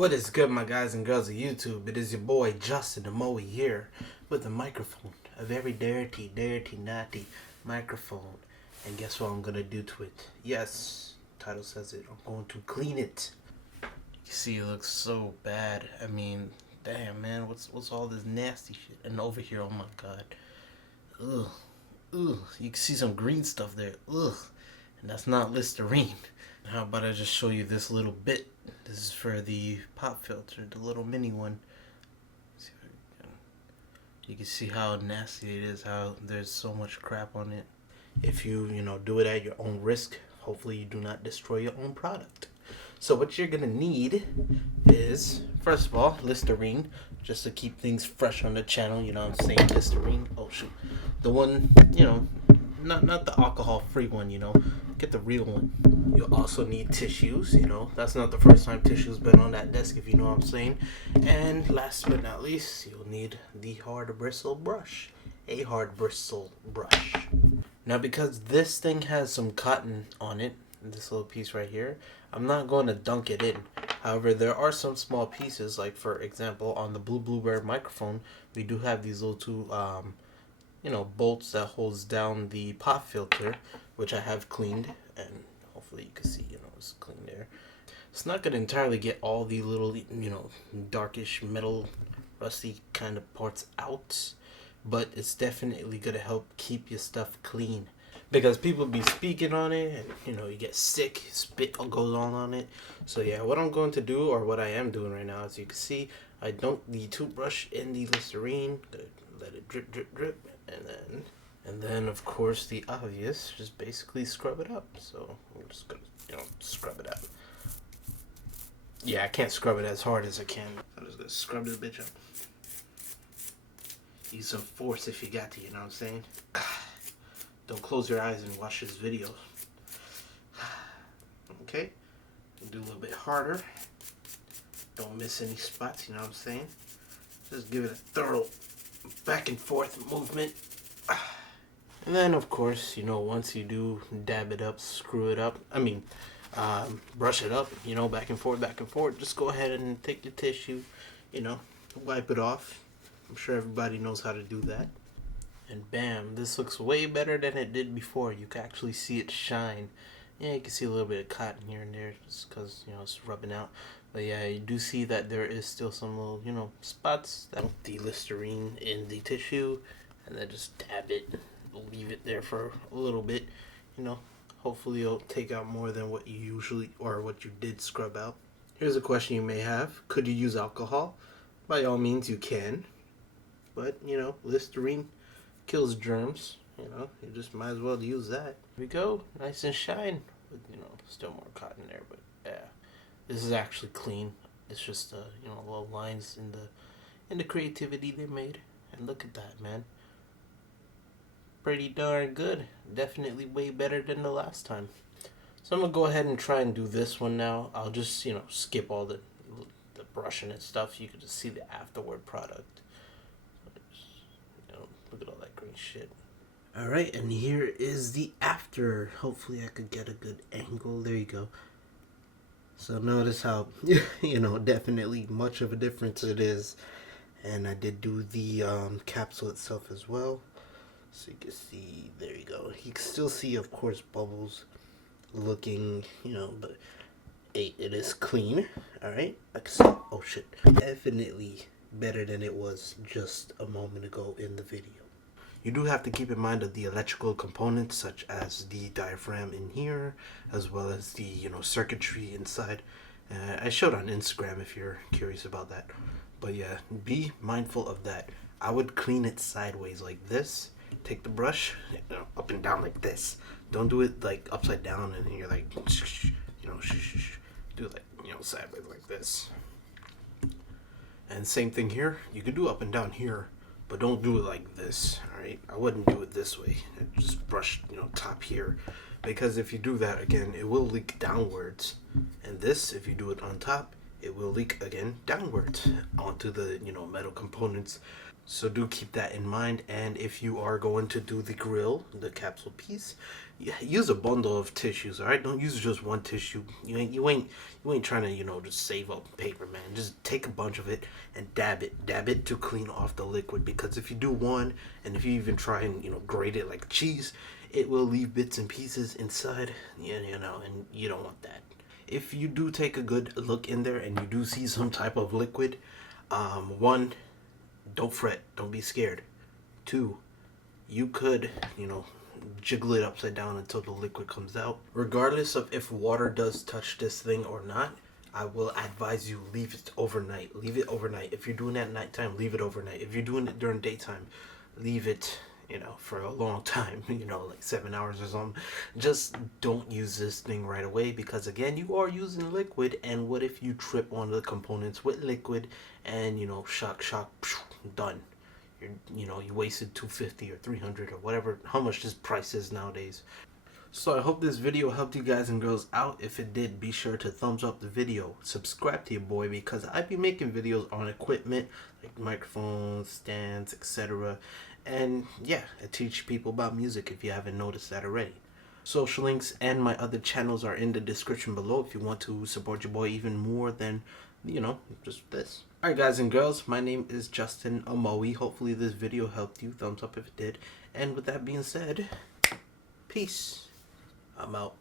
What is good, my guys and girls of YouTube? It is your boy Justin Omoi here with a microphone, a very dirty, naughty microphone. And guess what I'm gonna do to it? Yes, title says it. I'm going to clean it. You see, it looks so bad. I mean, damn man, what's all this nasty shit? And over here, oh my god, ugh, ugh. You can see some green stuff there, ugh. And that's not Listerine. How about I just show you this little bit? This is for the pop filter, the little mini one. You can see how nasty it is, how there's so much crap on it. If you do it at your own risk, hopefully you do not destroy your own product. So what you're gonna need is, first of all, Listerine, just to keep things fresh on the channel. You know what I'm saying? Listerine. Oh shoot, the one, not the alcohol-free one. Get the real one. You'll also need tissues. That's not the first time tissues been on that desk, if you know what I'm saying. And last but not least, you'll need the hard bristle brush. A hard bristle brush. Now, because this thing has some cotton on it, this little piece right here, I'm not going to dunk it in. However, there are some small pieces, like for example, on the Blueberry microphone, we do have these little two, bolts that holds down the pop filter, which I have cleaned, and hopefully you can see, it's clean there. It's not going to entirely get all the little, darkish metal, rusty kind of parts out, but it's definitely going to help keep your stuff clean. Because people be speaking on it, and you get sick, spit goes on it. So yeah, what I'm going to do, or what I am doing right now, as you can see, I dunk the toothbrush in the Listerine, let it drip, and then of course the obvious, just basically scrub it up. So I'm just gonna, scrub it up. Yeah, I can't scrub it as hard as I can. I'm just gonna scrub this bitch up. Use some force if you got to, you know what I'm saying? Don't close your eyes and watch this video. Okay, do a little bit harder. Don't miss any spots, you know what I'm saying? Just give it a thorough back and forth movement. And then of course, once you do dab it up, screw it up, brush it up, back and forth, just go ahead and take your tissue, wipe it off. I'm sure everybody knows how to do that. And bam, this looks way better than it did before. You can actually see it shine. Yeah, you can see a little bit of cotton here and there just because, it's rubbing out. But yeah, you do see that there is still some little, spots. That the Listerine in the tissue, and then just dab it, leave it there for a little bit. Hopefully it'll take out more than what you usually, or what you did scrub out. Here's a question you may have. Could you use alcohol? By all means you can. But, Listerine kills germs, you just might as well use that. Here we go, nice and shine, with still more cotton there, but yeah, this is actually clean. It's just little lines in the creativity they made, and look at that, man. Pretty darn good. Definitely way better than the last time. So I'm gonna go ahead and try and do this one now. I'll just skip all the brushing and stuff. You can just see the afterward product. Look at all that green shit. Alright, and here is the after. Hopefully I could get a good angle. There you go. So notice how, definitely much of a difference it is. And I did do the capsule itself as well. So you can see, there you go. You can still see, of course, bubbles looking, but hey, it is clean. Alright, I can see, oh shit. Definitely better than it was just a moment ago in the video. You do have to keep in mind that the electrical components, such as the diaphragm in here, as well as the circuitry inside. I showed on Instagram if you're curious about that. But yeah, be mindful of that. I would clean it sideways like this. Take the brush, up and down like this. Don't do it like upside down and you're like, do it like sideways like this. And same thing here. You could do up and down here, but don't do it like this. All right, I wouldn't do it this way. Just brush, top here, because if you do that again, it will leak downwards. And this, if you do it on top, it will leak again downwards onto the metal components. So do keep that in mind. And if you are going to do the grill, the capsule piece, use a bundle of tissues. All right, don't use just one tissue. You ain't trying to just save up paper, man. Just take a bunch of it and dab it to clean off the liquid. Because if you do one, and if you even try and grate it like cheese, it will leave bits and pieces inside. And you don't want that. If you do take a good look in there and you do see some type of liquid, one, don't fret, don't be scared. Two, you could, jiggle it upside down until the liquid comes out. Regardless of if water does touch this thing or not, I will advise you leave it overnight. Leave it overnight. If you're doing it at nighttime, leave it overnight. If you're doing it during daytime, leave it, for a long time, like 7 hours or something. Just don't use this thing right away because, again, you are using liquid. And what if you trip on the components with liquid and, shock, done. You wasted $250 or $300 or whatever, how much this price is nowadays. So I hope this video helped you guys and girls out. If it did, be sure to thumbs up the video. Subscribe to your boy because I be making videos on equipment like microphones, stands, etc. And yeah, I teach people about music if you haven't noticed that already. Social links and my other channels are in the description below if you want to support your boy even more than, just this. Alright guys and girls, my name is Justin Omoi. Hopefully this video helped you. Thumbs up if it did. And with that being said, peace. I'm out.